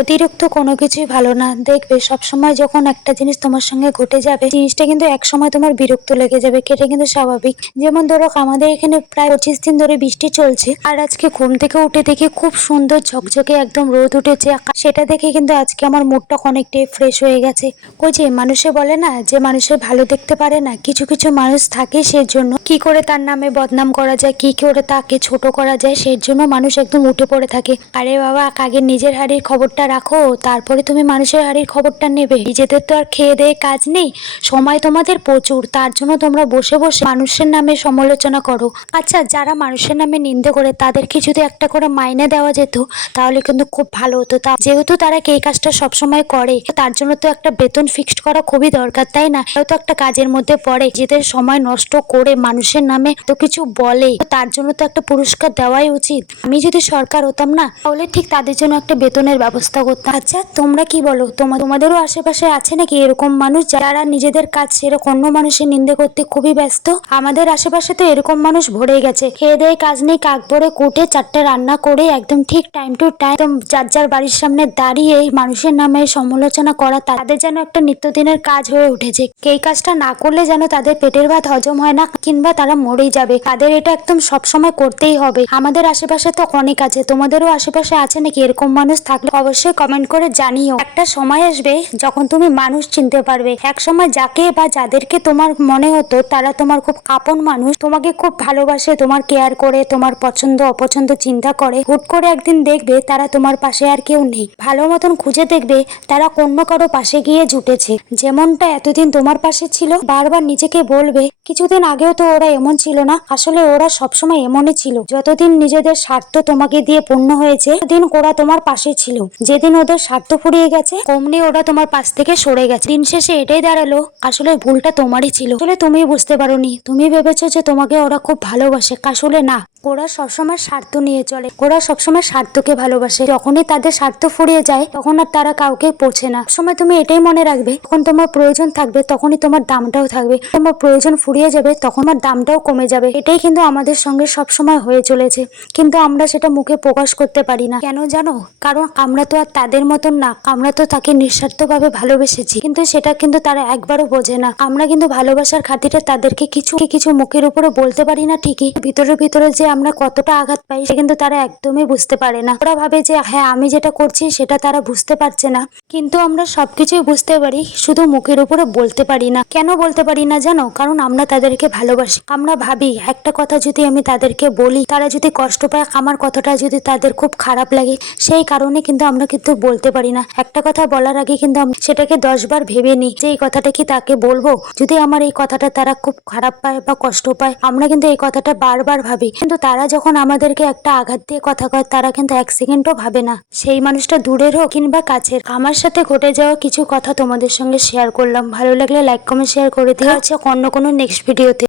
অতিরিক্ত কোনো কিছুই ভালো না। দেখবে সবসময় যখন একটা জিনিস তোমার সঙ্গে ঘটে যাবে, জিনিসটা কিন্তু এক সময় তোমার বিরক্ত লেগে যাবে, কেটে কিন্তু স্বাভাবিক। যেমন ধরো, আমাদের এখানে প্রায় পঁচিশ দিন ধরে বৃষ্টি চলছে, আর আজকে ঘুম থেকে উঠে দেখি খুব সুন্দর ঝকঝকে একদম রোদ উঠেছে। সেটা দেখে কিন্তু আজকে আমার মুডটা অনেকটাই ফ্রেশ হয়ে গেছে। ওই যে মানুষে বলে না, যে মানুষের ভালো দেখতে পারে না, কিছু কিছু মানুষ থাকে সেই জন্য কি করে তার নামে বদনাম করা যায়, কি করে তাকে ছোট করা যায় সেই জন্য মানুষ একদম উঠে পড়ে থাকে। আরে বাবা আগে নিজের হাড়ির খবরটা রাখো, তারপরে তুমি মানুষের হাড়ির খবরটা নেবে। নিজেদের তো আর খেয়ে দেয়ে কাজ নেই, সময় তোমাদের প্রচুর, তার জন্য তোমরা বসে বসে মানুষের নামে সমালোচনা করো। আচ্ছা যারা মানুষের নামে নিন্দে করে তাদেরকে যদি একটা করে মাইনে দেওয়া যেত, তাহলে কিন্তু খুব ভালো হতো। তা যেহেতু তারা এই কাজটা সবসময় করে, তার জন্য তো একটা বেতন ফিক্সড করা খুবই দরকার, তাই না? হয়তো একটা কাজের মধ্যে পড়ে যেদের সময় নষ্ট করে মানুষের নামে তো কিছু বলে, তার জন্য তো একটা পুরস্কার দেওয়াই উচিত। আমি যদি সরকার হতাম না, তাহলে ঠিক তাদের জন্য একটা বেতনের ব্যবস্থা করতাম আচ্ছা তোমরা কি বলো? তোমা- তোমাদেরও আশেপাশে আছে নাকি এরকম মানুষ যারা নিজেদের কাজ সেরে অন্য মানুষের নিন্দে করতে খুবই ব্যস্ত? আমাদের আশেপাশে তো এরকম মানুষ ভরে গেছে। খেয়ে দেয়ে কাজ নেই কাক ভরে কুটে চারটে রান্না করে একদম ঠিক টাইম টু টাইম যার যার বাড়ির সামনে দাঁড়িয়ে মানুষের নামে সমালোচনা করা তাদের যেন একটা নিত্যদিনের কাজ হয়ে উঠেছে। এই কাজটা না করলে যেন তাদের পেটের ভাত হজম হয় না, কিংবা তারা মরেই যাবে। তাদের এটা একদম সবসময় করতেই হবে। আমাদের আশেপাশে তো অনেক আছে। তোমাদেরও আশেপাশে আছে নাকি এরকম মানুষ থাকলে? অবশ্যই কমেন্ট করে জানিও। একটা সময় আসবে যখন তুমি মানুষ চিনতে পারবে। এক সময় যাকে বা যাদেরকে তোমার মনে হতো তারা তোমার খুব আপন মানুষ, তোমাকে খুব ভালোবাসে, তোমার কেয়ার করে, তোমার পছন্দ, অপছন্দ চিন্তা করে। হুট করে একদিন দেখবে তারা তোমার পাশে আর কেউ নেই। ভালো মতন খুঁজে দেখবে তারা অন্য কারও পাশে গিয়ে জুটেছে। যেমনটা এতদিন তোমার পাশে ছিল, বারবার নিজেকে বলবে, কিছুদিন আগেও তো ওরা এমন ছিল না, আসলে ওরা সবসময় এমনই ছিল। যতদিন নিজেদের স্বার্থ তোমাকে দিয়ে পূর্ণ হয়েছে দিন ওরা তোমার পাশে ছিল। যেদিন ওদের স্বার্থ ফুরিয়ে গেছে অমনি ওরা তোমার পাশ থেকে সরে গেছে। দিন শেষে এটাই দাঁড়াল, আসলে ভুলটা তোমারই ছিল। আসলে তুমি বুঝতে পারোনি। তুমি ভেবেছো যে তোমাকে ওরা খুব ভালোবাসে আসলে না। ওরা সবসময় স্বার্থ নিয়ে চলে। ওরা সবসময় স্বার্থকে ভালোবাসে। যখনই তাদের স্বার্থ ফুরিয়ে যায়, তখন আর তারা কাউকে পৌঁছে না। সময় তুমি এটাই মনে রাখবে, যখন তোমার প্রয়োজন থাকবে, তখনই তোমার দামটাও থাকবে। তোমার প্রয়োজন ফুরিয়ে যাবে, তখন আমার দামটাও কমে যাবে। এটাই কিন্তু আমাদের সঙ্গে সবসময় হয়ে চলেছে। কিন্তু আমরা সেটা মুখে প্রকাশ করতে পারি না। কেন জানো? কারণ আমরা তো আর তাদের মতন না। আমরা তো তাকে নিঃস্বার্থভাবে ভালোবেসেছি। কিন্তু সেটা কিন্তু তারা একবারও বোঝে না। আমরা কিন্তু ভালোবাসার খাতিরে তাদেরকে কিছু কিছু মুখের উপরে বলতে পারি না ঠিকই। ভিতরে ভিতরে যে আমরা কতটা আঘাত পাই সে কিন্তু তারা একদমই বুঝতে পারে না। ওরা ভাবে যে হ্যাঁ আমি যেটা করছি সেটা তারা বুঝতে পারছে না। কিন্তু আমরা সবকিছুই বুঝতে পারি, শুধু মুখের উপরে বলতে পারি না। কেন বলতে পারি না জানো? কারণ আমরা তাদেরকে ভালোবাসি। আমরা ভাবি, একটা কথা যদি আমি তাদেরকে বলি, তারা যদি কষ্ট পায়, আমার কথাটা যদি তাদের খুব খারাপ লাগে, সেই কারণে কিন্তু আমরা কিন্তু বলতে পারি না। একটা কথা বলার আগে কিন্তু আমরা সেটাকে দশবার ভেবে নিই, যে এই কথাটা কি তাকে বলব? যদি আমার এই কথাটা তারা খুব খারাপ পায় বা কষ্ট পায়, আমরা কিন্তু এই কথাটা বারবার ভাবি। কিন্তু তারা যখন আমাদেরকে একটা আঘাত দিয়ে কথা কয়, তারা কিন্তু এক সেকেন্ডও ভাবে না। সেই মানুষটা দূরের হোক কিংবা কাছের। আমার সাথে ঘটে যাওয়া কিছু কথা তোমাদের সঙ্গে শেয়ার করলাম। ভালো লাগলে লাইক কমেন্ট শেয়ার করে দিয়ে হচ্ছে অন্য কোনো নেক্সট ভিডিওতে